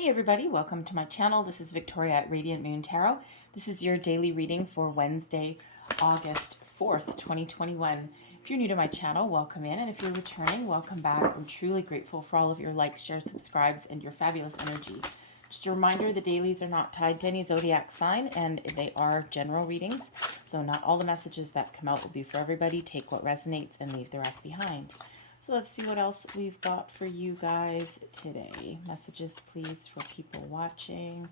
Hey everybody, welcome to my channel. This is Victoria at Radiant Moon Tarot. This is your daily reading for Wednesday, August 4th, 2021. If you're new to my channel, welcome in. And if you're returning, welcome back. I'm truly grateful for all of your likes, shares, subscribes, and your fabulous energy. Just a reminder, the dailies are not tied to any zodiac sign, and they are general readings. So not all the messages that come out will be for everybody. Take what resonates and leave the rest behind. So let's see what else we've got for you guys today. Messages, please, for people watching.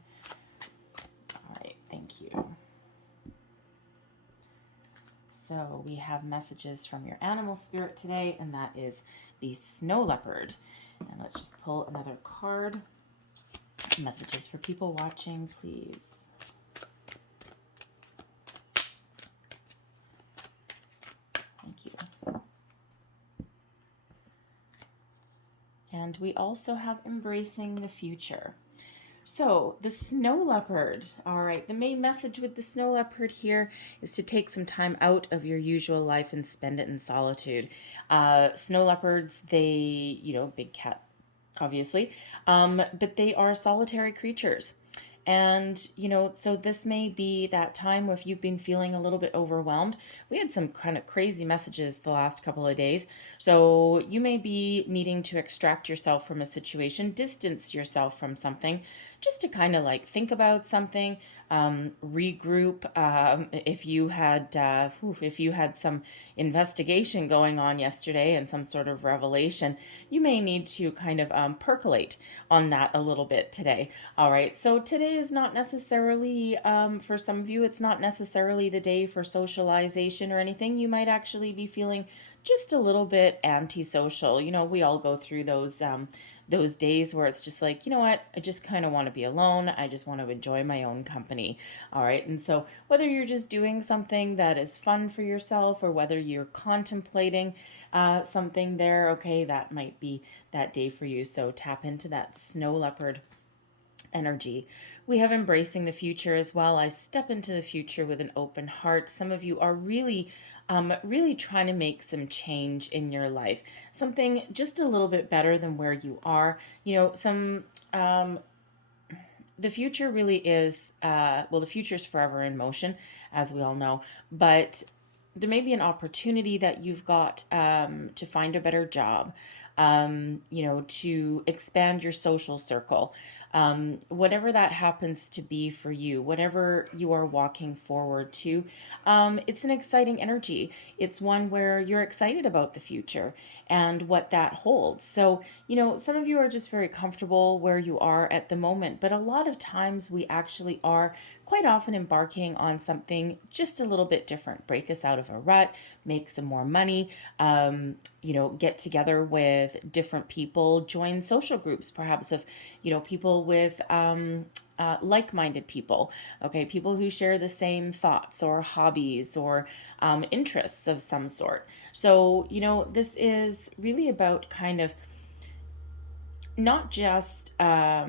All right, thank you. So we have messages from your animal spirit today, and that is the snow leopard. And let's just pull another card. Messages for people watching, please. Thank you. And we also have embracing the future. So the snow leopard, all right, the main message with the snow leopard here is to take some time out of your usual life and spend it in solitude. Snow leopards, they, big cat, obviously, but they are solitary creatures. And, so this may be that time where if you've been feeling a little bit overwhelmed. We had some kind of crazy messages the last couple of days. So you may be needing to extract yourself from a situation, distance yourself from something, just to kind of like think about something, regroup. If you had some investigation going on yesterday and some sort of revelation, you may need to kind of percolate on that a little bit today. All right. So today is not necessarily, for some of you, it's not necessarily the day for socialization or anything. You might actually be feeling just a little bit antisocial. We all go through those days where it's just like, you know what, I just kind of want to be alone. I just want to enjoy my own company. All right. And so whether you're just doing something that is fun for yourself or whether you're contemplating something there, okay, that might be that day for you. So tap into that snow leopard energy. We have embracing the future as well. I step into the future with an open heart. Some of you are really trying to make some change in your life, something just a little bit better than where you are. The future really is, the future is forever in motion, as we all know, but there may be an opportunity that you've got to find a better job, to expand your social circle. Whatever that happens to be for you, whatever you are walking forward to, it's an exciting energy. It's one where you're excited about the future and what that holds. So, some of you are just very comfortable where you are at the moment, but a lot of times we actually are quite often embarking on something just a little bit different, break us out of a rut, make some more money, get together with different people, join social groups, perhaps of, people with like-minded people, okay, people who share the same thoughts or hobbies or interests of some sort. So, this is really about kind of not just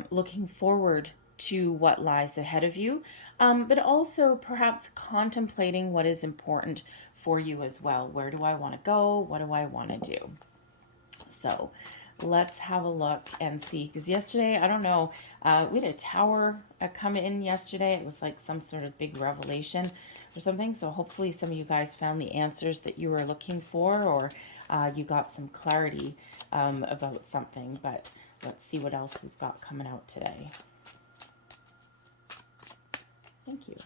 looking forward to what lies ahead of you, but also perhaps contemplating what is important for you as well. Where do I want to go? What do I want to do? So let's have a look and see, because yesterday, I don't know, we had a tower come in yesterday. It was like some sort of big revelation or something. So hopefully some of you guys found the answers that you were looking for, or you got some clarity about something. But let's see what else we've got coming out today. Thank you.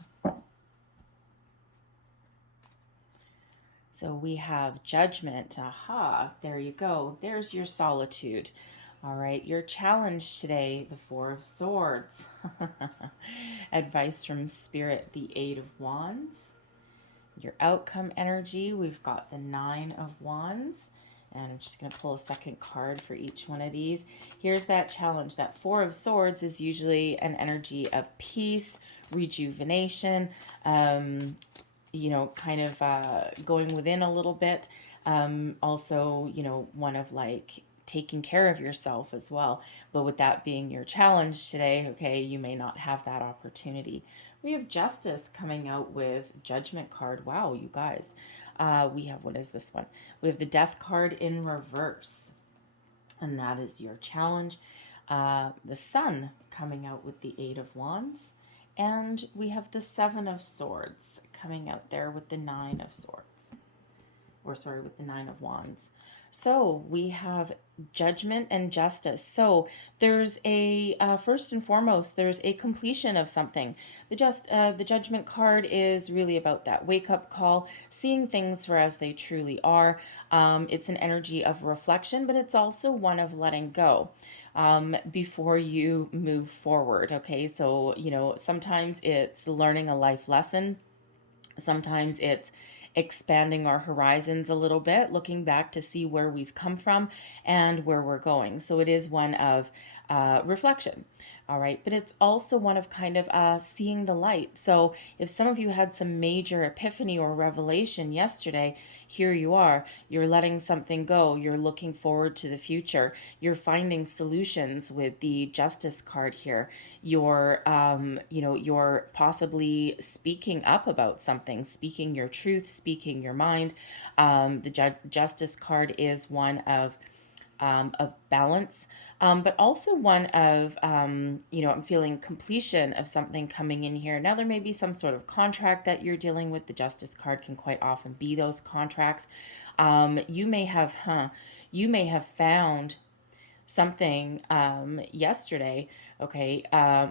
So we have judgment. Aha, there you go. There's your solitude. All right, your challenge today, the Four of Swords. Advice from Spirit, the Eight of Wands. Your outcome energy, we've got the Nine of Wands. And I'm just going to pull a second card for each one of these. Here's that challenge. That Four of Swords is usually an energy of peace, rejuvenation, kind of going within a little bit. Also, one of like taking care of yourself as well. But with that being your challenge today, okay, you may not have that opportunity. We have Justice coming out with Judgment card. Wow, you guys. We have, what is this one? We have the Death card in reverse. And that is your challenge. the Sun coming out with the Eight of Wands, and we have the Seven of Swords coming out there with the Nine of Swords, or sorry, with the Nine of Wands. So we have judgment and justice. So there's a first and foremost, there's a completion of something. The judgment card is really about that wake up call, seeing things for as they truly are. It's an energy of reflection, but it's also one of letting go before you move forward. Okay, so sometimes it's learning a life lesson. Sometimes it's expanding our horizons a little bit, looking back to see where we've come from and where we're going. So it is one of reflection. All right, but it's also one of kind of seeing the light. So if some of you had some major epiphany or revelation yesterday, here you are. You're letting something go. You're looking forward to the future. You're finding solutions with the Justice card here. You're possibly speaking up about something, speaking your truth, speaking your mind. The Justice card is one of balance, but also one of, I'm feeling completion of something coming in here. Now, there may be some sort of contract that you're dealing with. The Justice card can quite often be those contracts. You may have found something yesterday, okay,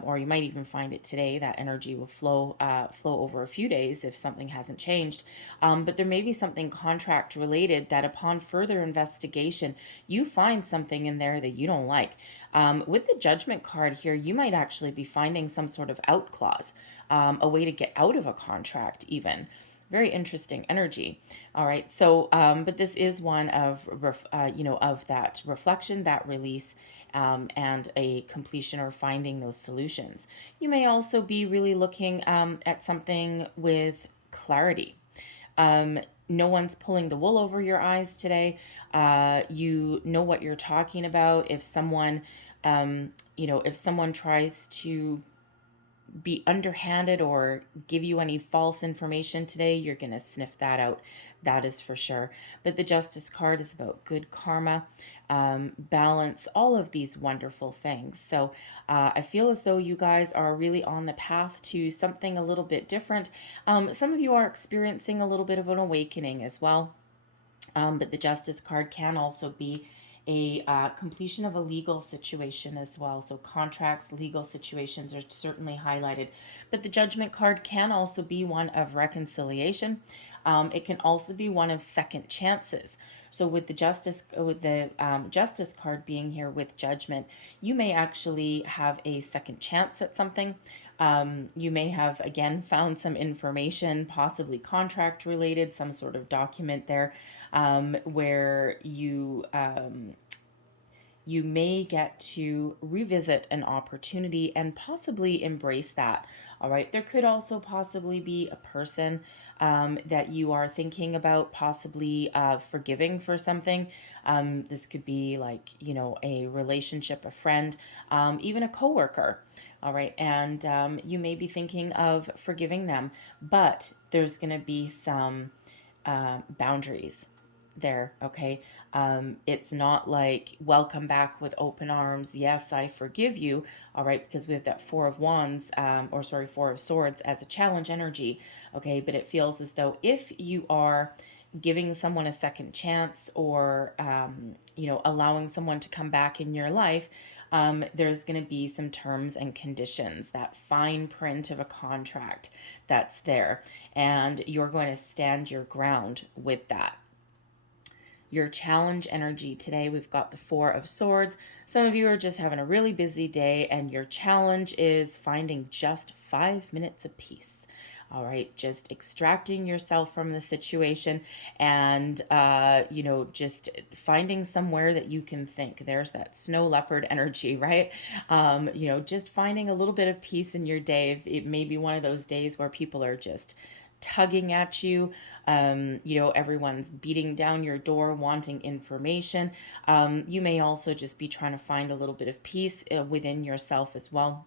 or you might even find it today. That energy will flow over a few days if something hasn't changed. But there may be something contract related that upon further investigation, you find something in there that you don't like. With the Judgment card here, you might actually be finding some sort of out clause, a way to get out of a contract even. Very interesting energy. All right. So, but this is one of, of that reflection, that release, and a completion or finding those solutions. You may also be really looking at something with clarity. No one's pulling the wool over your eyes today. You know what you're talking about. If someone, if someone tries to be underhanded or give you any false information today, you're going to sniff that out. That is for sure. But the Justice card is about good karma, balance, all of these wonderful things. So I feel as though you guys are really on the path to something a little bit different. Some of you are experiencing a little bit of an awakening as well. But the Justice card can also be a completion of a legal situation as well. So contracts, legal situations are certainly highlighted. But the Judgment card can also be one of reconciliation. It can also be one of second chances. So with the Justice card being here with Judgment, you may actually have a second chance at something. You may have, again, found some information, possibly contract related, some sort of document there, where you may get to revisit an opportunity and possibly embrace that. All right. There could also possibly be a person that you are thinking about possibly forgiving for something. This could be like, a relationship, a friend, even a coworker. All right. And you may be thinking of forgiving them, but there's going to be some boundaries there. Okay. It's not like welcome back with open arms. Yes, I forgive you. All right. Because we have that Four of Swords as a challenge energy. Okay. But it feels as though if you are giving someone a second chance or, allowing someone to come back in your life, there's going to be some terms and conditions, that fine print of a contract that's there, and you're going to stand your ground with that. Your challenge energy today, we've got the Four of Swords. Some of you are just having a really busy day, and your challenge is finding just 5 minutes of peace. All right, just extracting yourself from the situation and, just finding somewhere that you can think. There's that snow leopard energy, right? Just finding a little bit of peace in your day. It may be one of those days where people are just tugging at you. Everyone's beating down your door wanting information. You may also just be trying to find a little bit of peace within yourself as well.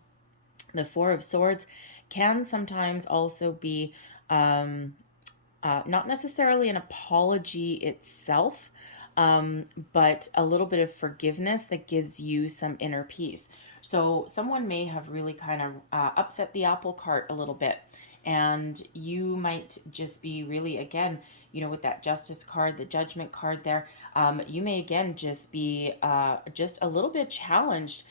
The Four of Swords can sometimes also be not necessarily an apology itself, but a little bit of forgiveness that gives you some inner peace. So someone may have really kind of upset the apple cart a little bit, and you might just be really, again, with that justice card, the judgment card there, you may again just be just a little bit challenged,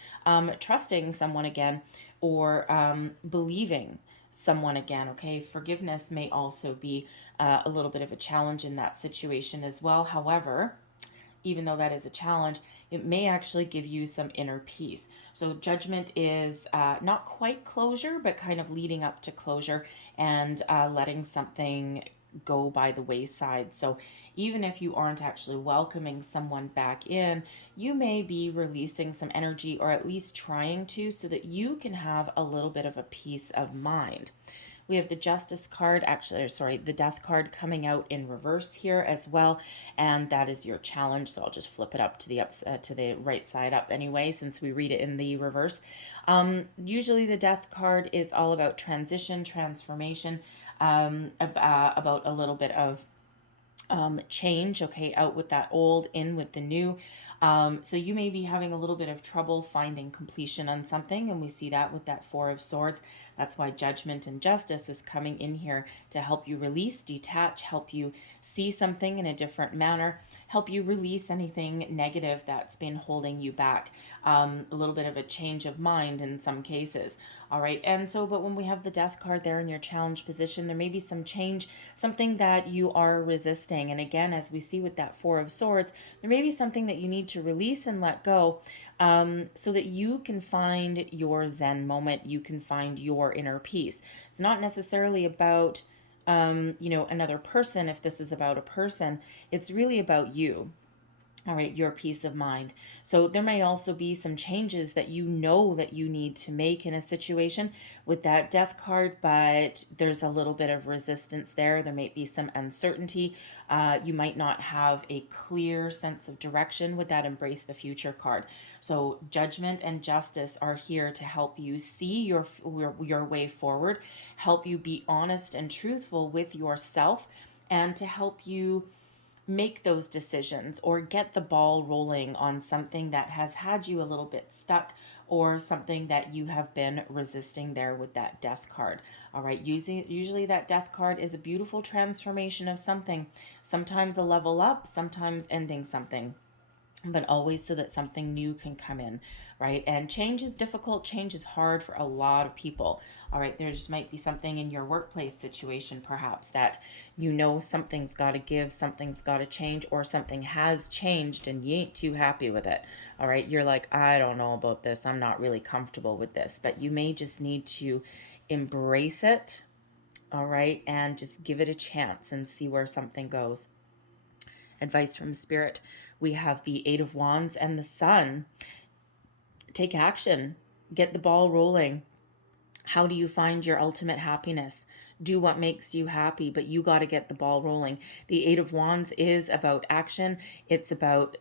trusting someone again, or believing someone again. Okay, forgiveness may also be a little bit of a challenge in that situation as well. However, even though that is a challenge, it may actually give you some inner peace. So, judgment is not quite closure, but kind of leading up to closure, and letting something go by the wayside. So, even if you aren't actually welcoming someone back in, you may be releasing some energy, or at least trying to, so that you can have a little bit of a peace of mind. We have the Justice card, actually, sorry, the Death card coming out in reverse here as well, and that is your challenge. So I'll just flip it up to the right side up anyway, since we read it in the reverse. Usually the Death card is all about transition, transformation, about a little bit of change. Okay, out with that old, in with the new. So you may be having a little bit of trouble finding completion on something, and we see that with that Four of Swords. That's why Judgment and Justice is coming in here to help you release, detach, help you see something in a different manner, help you release anything negative that's been holding you back. A little bit of a change of mind in some cases. All right. And so, but when we have the Death card there in your challenge position, there may be some change, something that you are resisting. And again, as we see with that Four of Swords, there may be something that you need to release and let go, so that you can find your Zen moment. You can find your inner peace. It's not necessarily about, another person. If this is about a person, it's really about you. All right, your peace of mind. So there may also be some changes that you know that you need to make in a situation with that Death card, but there's a little bit of resistance there. There might be some uncertainty. You might not have a clear sense of direction with that Embrace the Future card. So Judgment and Justice are here to help you see your way forward, help you be honest and truthful with yourself, and to help you make those decisions or get the ball rolling on something that has had you a little bit stuck, or something that you have been resisting there with that Death card. All right, usually that Death card is a beautiful transformation of something, sometimes a level up, sometimes ending something, but always so that something new can come in, right? And change is difficult, change is hard for a lot of people. All right, there just might be something in your workplace situation, perhaps, that something's got to give, something's got to change, or something has changed and you ain't too happy with it. All right, you're like, I don't know about this, I'm not really comfortable with this, but you may just need to embrace it, all right, and just give it a chance and see where something goes. Advice from Spirit. We have the Eight of Wands and the Sun. Take action. Get the ball rolling. How do you find your ultimate happiness? Do what makes you happy, but you got to get the ball rolling. The Eight of Wands is about action. It's about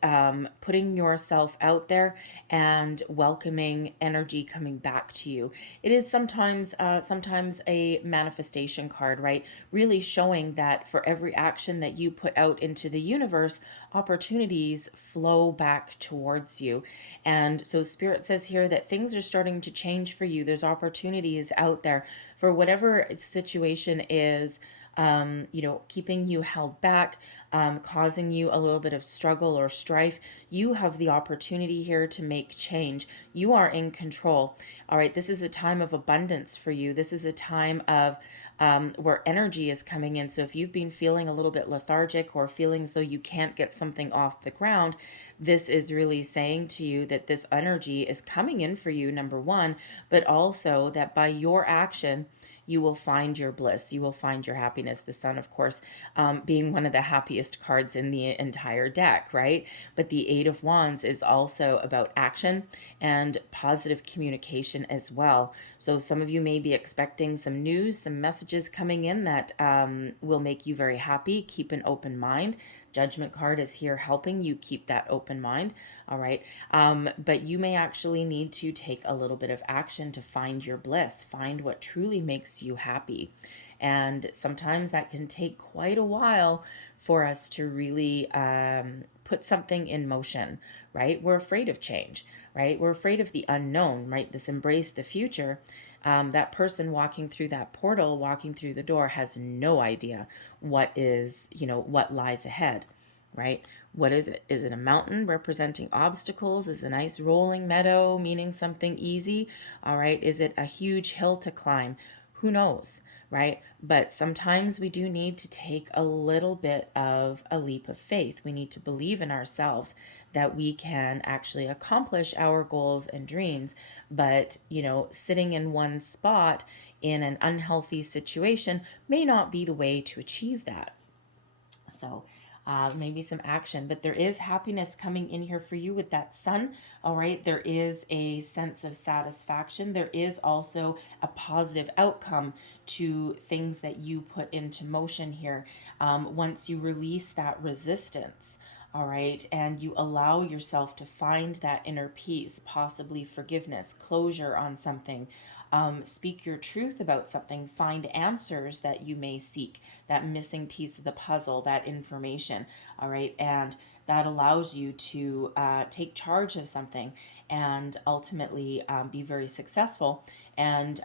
putting yourself out there and welcoming energy coming back to you. It is sometimes a manifestation card, right? Really showing that for every action that you put out into the universe, opportunities flow back towards you. And so Spirit says here that things are starting to change for you. There's opportunities out there for whatever situation is, keeping you held back, causing you a little bit of struggle or strife. You have the opportunity here to make change. You are in control. All right, this is a time of abundance for you. This is a time of where energy is coming in. So if you've been feeling a little bit lethargic or feeling as though you can't get something off the ground, this is really saying to you that this energy is coming in for you, number one, but also that by your action, you will find your bliss. You will find your happiness. The Sun, of course, being one of the happiest cards in the entire deck, right? But the Eight of Wands is also about action and positive communication as well. So some of you may be expecting some news, some messages coming in that will make you very happy. Keep an open mind. Judgment card is here helping you keep that open mind. All right. But you may actually need to take a little bit of action to find your bliss, find what truly makes you happy. And sometimes that can take quite a while for us to really put something in motion, right? We're afraid of change, right? We're afraid of the unknown, right? This embrace the future. That person walking through that portal, walking through the door, has no idea what is, what lies ahead, right? What is it? Is it a mountain representing obstacles? Is it a nice rolling meadow meaning something easy? All right. Is it a huge hill to climb? Who knows, right? But sometimes we do need to take a little bit of a leap of faith. We need to believe in ourselves that we can actually accomplish our goals and dreams. But, sitting in one spot in an unhealthy situation may not be the way to achieve that. So, maybe some action, but there is happiness coming in here for you with that sun. All right, there is a sense of satisfaction. There is also a positive outcome to things that you put into motion here. Once you release that resistance, all right, and you allow yourself to find that inner peace, possibly forgiveness, closure on something. Speak your truth about something, find answers that you may seek, that missing piece of the puzzle, that information, all right? And that allows you to take charge of something and ultimately be very successful and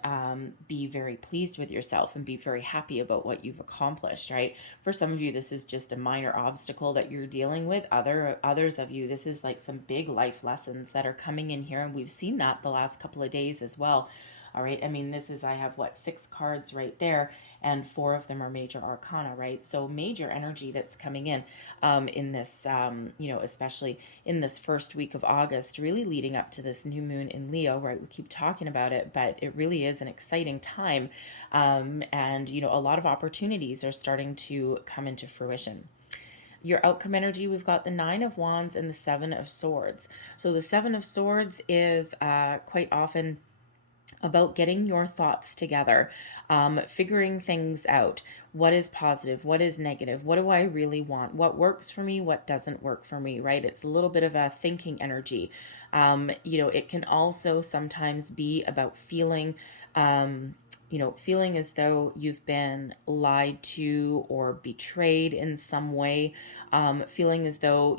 be very pleased with yourself and be very happy about what you've accomplished, right? For some of you, this is just a minor obstacle that you're dealing with. Others of you, this is like some big life lessons that are coming in here, and we've seen that the last couple of days as well. All right. I mean, I have 6 cards right there, and 4 of them are major arcana, right? So major energy that's coming in this, especially in this first week of August, really leading up to this new moon in Leo, right? We keep talking about it, but it really is an exciting time. And, a lot of opportunities are starting to come into fruition. Your outcome energy, we've got the 9 of Wands and the 7 of Swords. So the 7 of Swords is quite often about getting your thoughts together, figuring things out. What is positive? What is negative? What do I really want? What works for me? What doesn't work for me, right? It's a little bit of a thinking energy. It can also sometimes be about feeling as though you've been lied to or betrayed in some way, feeling as though,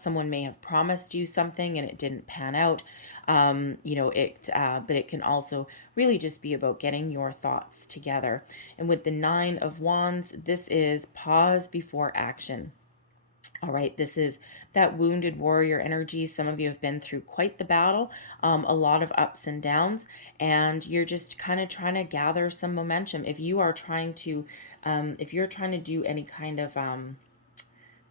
someone may have promised you something and it didn't pan out. But it can also really just be about getting your thoughts together. And with the 9 of Wands, this is pause before action. All right, this is that wounded warrior energy. Some of you have been through quite the battle, a lot of ups and downs, and you're just kind of trying to gather some momentum. If you're trying to do any kind of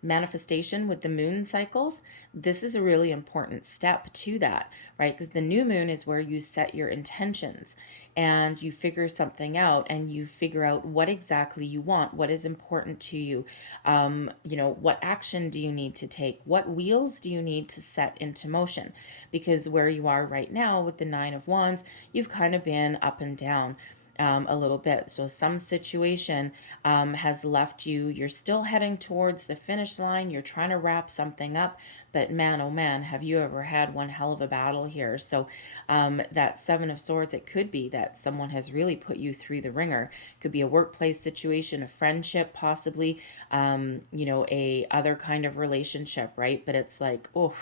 manifestation with the moon cycles, this is a really important step to that, right? Because the new moon is where you set your intentions and you figure something out and you figure out what exactly you want, what is important to you, what action do you need to take, what wheels do you need to set into motion? Because where you are right now with the 9 of Wands, you've kind of been up and down a little bit. So some situation has left you. You're still heading towards the finish line. You're trying to wrap something up. But man, oh man, have you ever had one hell of a battle here? So that 7 of Swords, it could be that someone has really put you through the ringer. It could be a workplace situation, a friendship, possibly, a other kind of relationship, right? But it's like, oh,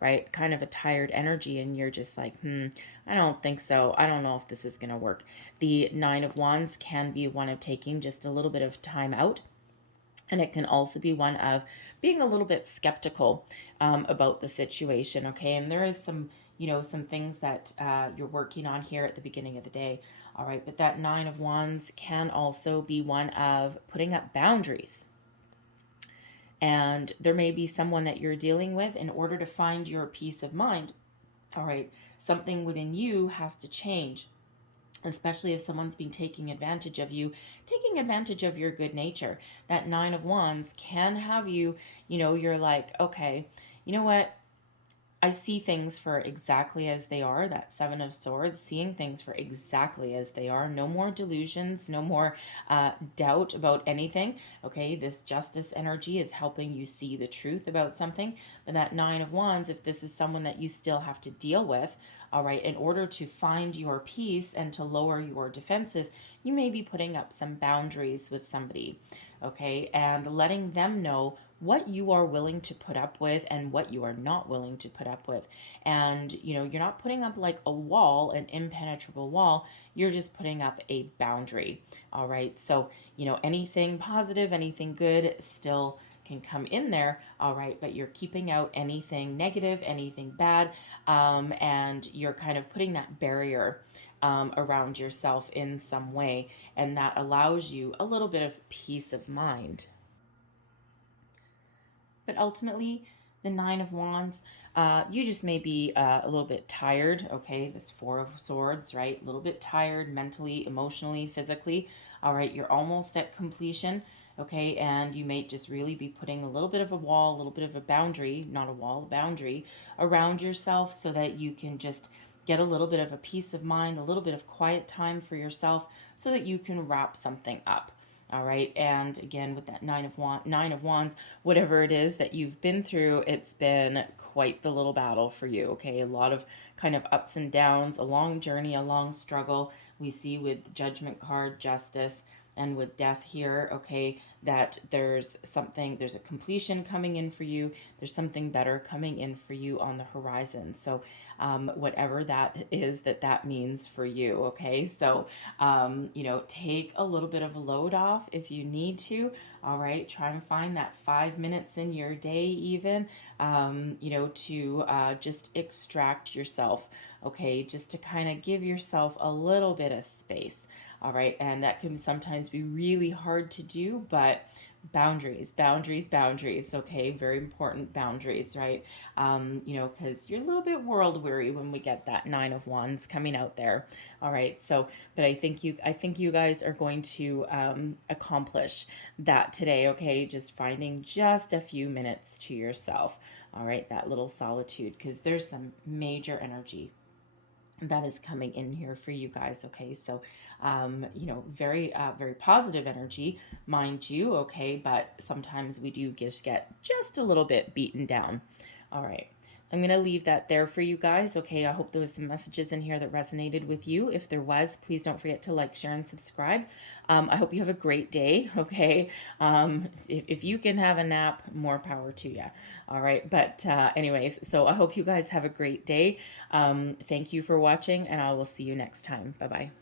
right, kind of a tired energy, and you're just like, I don't think so. I don't know if this is going to work. The 9 of Wands can be one of taking just a little bit of time out. And it can also be one of being a little bit skeptical about the situation, okay? And there is some things that you're working on here at the beginning of the day, all right? But that 9 of Wands can also be one of putting up boundaries. And there may be someone that you're dealing with in order to find your peace of mind, all right? Something within you has to change, especially if someone's been taking advantage of you, taking advantage of your good nature. That 9 of Wands can have you, you're like, okay, you know what? I see things for exactly as they are. That Seven of Swords, seeing things for exactly as they are. No more delusions, no more doubt about anything. Okay, this justice energy is helping you see the truth about something. But that Nine of Wands, if this is someone that you still have to deal with, all right, in order to find your peace and to lower your defenses, you may be putting up some boundaries with somebody, okay, and letting them know what you are willing to put up with and what you are not willing to put up with. And, you're not putting up like a wall, an impenetrable wall. You're just putting up a boundary. All right. So, anything positive, anything good still can come in there. All right. But you're keeping out anything negative, anything bad. And you're kind of putting that barrier around yourself in some way. And that allows you a little bit of peace of mind. But ultimately, the Nine of Wands, you just may be a little bit tired, okay? This Four of Swords, right? A little bit tired mentally, emotionally, physically. All right, you're almost at completion, okay? And you may just really be putting a little bit of a wall, a little bit of a boundary, not a wall, a boundary around yourself so that you can just get a little bit of a peace of mind, a little bit of quiet time for yourself so that you can wrap something up. All right. And again, with that Nine of Wands, whatever it is that you've been through, it's been quite the little battle for you. Okay. A lot of kind of ups and downs, a long journey, a long struggle. We see with the Judgment card, Justice, and with Death here, okay, that there's a completion coming in for you. There's something better coming in for you on the horizon. So, whatever that is that means for you, okay? So, take a little bit of a load off if you need to. All right, try and find that 5 minutes in your day, even, to just extract yourself, okay? Just to kind of give yourself a little bit of space. All right, and that can sometimes be really hard to do, but boundaries, boundaries, boundaries. Okay, very important boundaries, right? Because you're a little bit world weary when we get that Nine of Wands coming out there. All right, so, but I think you guys are going to accomplish that today. Okay, just finding just a few minutes to yourself. All right, that little solitude, because there's some major energy that is coming in here for you guys. Okay, so very positive energy, mind you. Okay, but sometimes we do just get just a little bit beaten down. All right, I'm going to leave that there for you guys. Okay, I hope there was some messages in here that resonated with you. If there was, please don't forget to like, share, and subscribe. I hope you have a great day. Okay, if you can have a nap, more power to you. All right, but anyways, so I hope you guys have a great day. Thank you for watching, and I will see you next time. Bye bye.